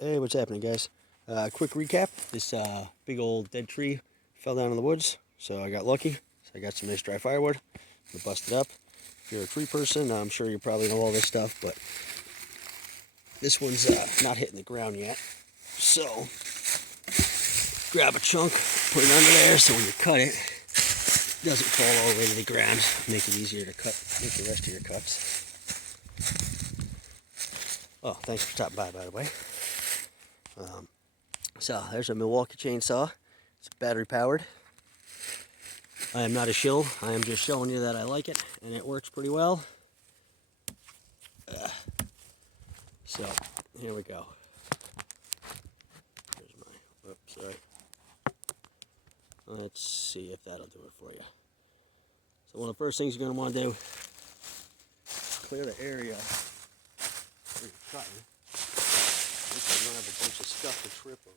Hey, what's happening, guys? Quick recap. This big old dead tree fell down in the woods, so I got lucky. So I got some nice dry firewood. I'm gonna bust it up. If you're a tree person, I'm sure you probably know all this stuff, but this one's not hitting the ground yet. So grab a chunk, put it under there, so when you cut it, it doesn't fall all the way to the ground. Make it easier to cut, make the rest of your cuts. Oh, thanks for stopping by the way. So there's a Milwaukee chainsaw. It's battery powered. I am not a shill. I am just showing you that I like it and it works pretty well. So here we go. There's my, oops, sorry. Let's see if that'll do it for you. So one of the first things you're going to want to do, clear the area where you're cutting. You don't have a bunch of stuff to trip over.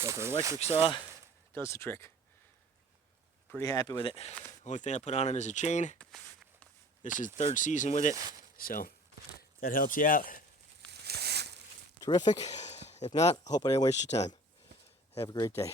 So for an electric saw, does the trick. Pretty happy with it. Only thing I put on it is a chain. This is the third season with it, so that helps you out. Terrific. If not, hope I didn't waste your time. Have a great day.